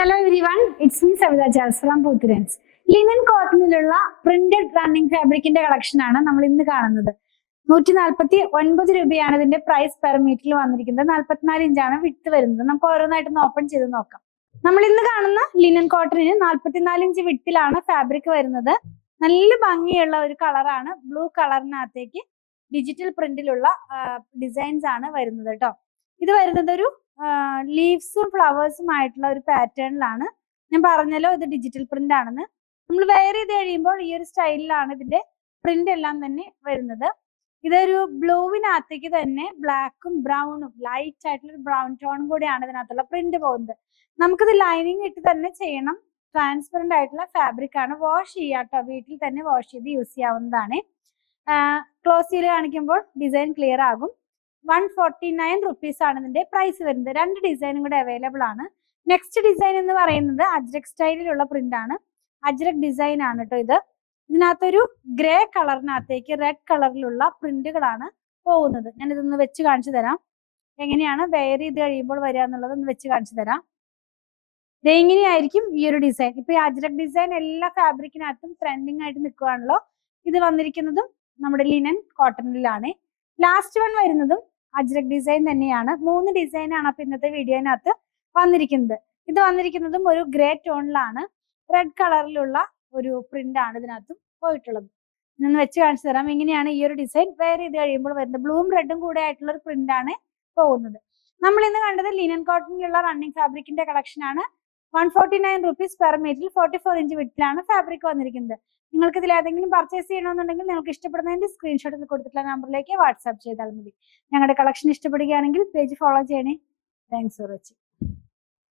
Hello everyone, it's me Savitha Charles from Poothirans. Linen കോട്ടണിലുള്ള printed running ഫാബ്രിക്കിന്റെ collection ആണ് നമ്മൾ ഇന്ന് കാണുന്നത്. 149 രൂപയാണ് ഇതിന്റെ പ്രൈസ് പെർ മീറ്ററിൽ വന്നിരിക്കുന്നത്. 44 ഇഞ്ചാണ് വിട്ട് വരുന്നത്. നമുക്ക് ഓരോന്നായിട്ടൊന്ന് ഓപ്പൺ ചെയ്ത് നോക്കാം. നമ്മൾ ഇന്ന് കാണുന്ന ലിനൻ കോട്ടണിന് 44 ഇഞ്ച് വിട്ടിലാണ് ഫാബ്രിക് വരുന്നത്. നല്ല ഭംഗിയുള്ള ഒരു കളറാണ്. ബ്ലൂ കളറിനകത്തേക്ക് ഡിജിറ്റൽ പ്രിന്റിലുള്ള ഡിസൈൻസ് ആണ് വരുന്നത് കേട്ടോ. ഇത് വരുന്നത് ഒരു ലീവ്സും ഫ്ലവേഴ്സും ആയിട്ടുള്ള ഒരു പാറ്റേണിലാണ്. ഞാൻ പറഞ്ഞല്ലോ ഇത് ഡിജിറ്റൽ പ്രിന്റ് ആണെന്ന്. നമ്മൾ വെയർ ചെയ്ത് കഴിയുമ്പോൾ ഈ ഒരു സ്റ്റൈലിലാണ് ഇതിന്റെ പ്രിന്റ് എല്ലാം തന്നെ വരുന്നത്. ഇതൊരു ബ്ലൂവിനകത്തേക്ക് തന്നെ ബ്ലാക്കും ബ്രൗണും ലൈറ്റ് ആയിട്ടുള്ള ഒരു ബ്രൗൺ ടോണും കൂടിയാണ് ഇതിനകത്തുള്ള പ്രിന്റ് പോകുന്നത്. നമുക്കിത് ലൈനിങ് ഇട്ട് തന്നെ ചെയ്യണം. ട്രാൻസ്പെറന്റ് ആയിട്ടുള്ള ഫാബ്രിക് ആണ്. വാഷ് ചെയ്യാട്ടോ, വീട്ടിൽ തന്നെ വാഷ് ചെയ്ത് യൂസ് ചെയ്യാവുന്നതാണ്. ക്ലോസ് ചെയ്ത് കാണിക്കുമ്പോൾ ഡിസൈൻ ക്ലിയർ ആകും. 149 റുപ്പീസ് ആണ് ഇതിന്റെ പ്രൈസ് വരുന്നത്. 2 ഡിസൈനും കൂടെ അവൈലബിൾ ആണ്. നെക്സ്റ്റ് ഡിസൈൻ എന്ന് പറയുന്നത് അജ്രക് സ്റ്റൈലിലുള്ള പ്രിന്റ് ആണ്. അജ്രക് ഡിസൈൻ ആണ് കേട്ടോ ഇത്. ഇതിനകത്തൊരു ഗ്രേ കളറിനകത്തേക്ക് റെഡ് കളറിലുള്ള പ്രിന്റുകളാണ് പോകുന്നത്. ഞാൻ ഇതൊന്ന് വെച്ച് കാണിച്ചു തരാം. എങ്ങനെയാണ് വെയർ ചെയ്ത് കഴിയുമ്പോൾ വരിക എന്നുള്ളത് ഒന്ന് വെച്ച് കാണിച്ചു തരാം. ഇതെങ്ങനെയായിരിക്കും ഈ ഒരു ഡിസൈൻ. ഇപ്പൊ ഈ അജ്രക് ഡിസൈൻ എല്ലാ ഫാബ്രിക്കിനകത്തും ട്രെൻഡിങ് ആയിട്ട് നിൽക്കുകയാണല്ലോ. ഇത് വന്നിരിക്കുന്നതും നമ്മുടെ ലിനൻ കോട്ടണിലാണ്. ലാസ്റ്റ് വൺ വരുന്നതും അജ്രക് ഡിസൈൻ തന്നെയാണ്. 3 ഡിസൈൻ ആണ് അപ്പൊ ഇന്നത്തെ വീഡിയോനകത്ത് വന്നിരിക്കുന്നത്. ഇത് വന്നിരിക്കുന്നതും ഒരു ഗ്രേ ടോണിലാണ്. റെഡ് കളറിലുള്ള ഒരു പ്രിന്റ് ആണ് ഇതിനകത്തും പോയിട്ടുള്ളത്. ഇതൊന്ന് വെച്ച് കാണിച്ചു തരാം. ഇങ്ങനെയാണ് ഈ ഒരു ഡിസൈൻ വെയർ ചെയ്ത് കഴിയുമ്പോൾ വരുന്നത്. ബ്ലൂവും റെഡും കൂടെ ആയിട്ടുള്ള ഒരു പ്രിന്റ് ആണ് പോകുന്നത്. നമ്മൾ ഇന്ന് കണ്ടത് ലിനൻ കോട്ടണിലുള്ള റണ്ണിങ് ഫാബ്രിക്കിന്റെ കളക്ഷൻ ആണ്. 149 റുപ്പീസ് പെർ മീറ്ററിൽ 44 ഇഞ്ച് വിട്ടിലാണ് ഫാബ്രിക് വന്നിരിക്കുന്നത്. നിങ്ങൾക്ക് ഇതിൽ ഏതെങ്കിലും പർച്ചേസ് ചെയ്യണമെന്നുണ്ടെങ്കിൽ നിങ്ങൾക്ക് ഇഷ്ടപ്പെടുന്നതിന്റെ സ്ക്രീൻഷോട്ട് കൊടുത്തിട്ടുള്ള നമ്പറിലേക്ക് വാട്സാപ്പ് ചെയ്താൽ മതി. ഞങ്ങളുടെ കളക്ഷൻ ഇഷ്ടപ്പെടുകയാണെങ്കിൽ പേജ് ഫോളോ ചെയ്യണേ. Thanks for watching.